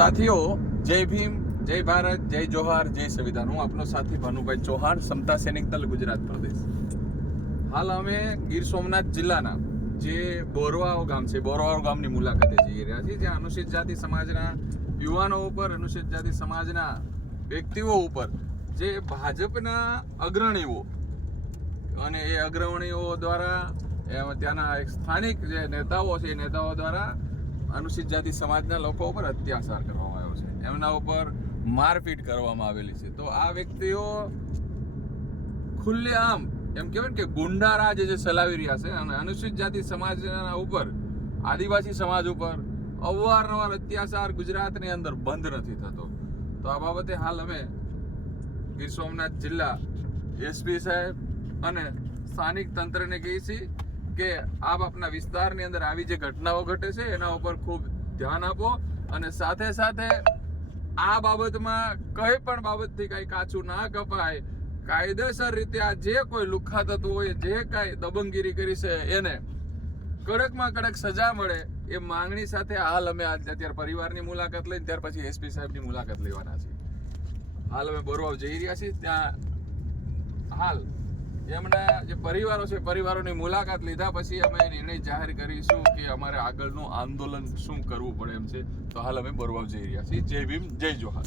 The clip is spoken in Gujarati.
સાથીઓ, જય ભીમ, જય ભારત, જય જોહાર, જય સંવિધાન. હું આપનો સાથી ભાનુભાઈ ચૌહાણ, સમતા સૈનિક દળ ગુજરાત પ્રદેશ. હાલ અમે ગીર સોમનાથ જિલ્લાના જે બોરવાઓ ગામ છે, બોરવાઓ ગામની મુલાકાતે જઈ રહ્યા છીએ, જ્યાં અનુસૂચિત જાતિ સમાજના યુવાનો ઉપર, અનુસૂચિત જાતિ સમાજના વ્યક્તિઓ ઉપર જે ભાજપના અગ્રણીઓ અને એ અગ્રણીઓ દ્વારા ત્યાંના એક સ્થાનિક જે નેતાઓ છે, એ નેતાઓ દ્વારા અનુસૂચિત જાતિ સમાજના લોકો ઉપર અત્યાચાર કરવામાં આવ્યો છે, એમના ઉપર મારપીટ કરવામાં આવેલી છે. તો આ વ્યક્તિઓ ખુલ્લેઆમ એમ કહેવાય કે ગુંડા રાજ જે ચલાવી રહ્યા છે અને અનુસૂચિત જાતિ સમાજના ઉપર, આદિવાસી સમાજ ઉપર અવારનવાર અત્યાચાર ગુજરાતની અંદર બંધ નથી થતો. તો આ બાબતે હાલ અમે ગીર સોમનાથ જિલ્લા એસપી સાહેબ અને સ્થાનિક તંત્રને કહીએ છીએ કે આપ આપના વિસ્તારની અંદર આવી જે ઘટનાઓ ઘટે છે એના ઉપર ખૂબ ધ્યાન આપો અને સાથે સાથે આ બાબતમાં કઈ પણ બાબતથી કઈ કાચું ના કપાય, કાયદેસર રીતે આ જે કોઈ લુખ્ખા તત્વો હોય, જે કાંઈ દબંગગીરી કરી છે એને કડકમાં કડક સજા મળે એ માંગણી સાથે હાલ અમે અત્યારે પરિવારની મુલાકાત લઈને ત્યાર પછી એસપી સાહેબની મુલાકાત લેવાના છીએ. હાલ અમે બોરવાવ જઈ રહ્યા છીએ. ત્યાં હાલ એમના જે પરિવારો છે, પરિવારોની મુલાકાત લીધા પછી અમે નિર્ણય જાહેર કરીશું કે અમારે આગળનું આંદોલન શું કરવું પડે એમ છે. તો હાલ અમે બોરવાવ જઈ રહ્યા છીએ. જય ભીમ, જય જોહાર.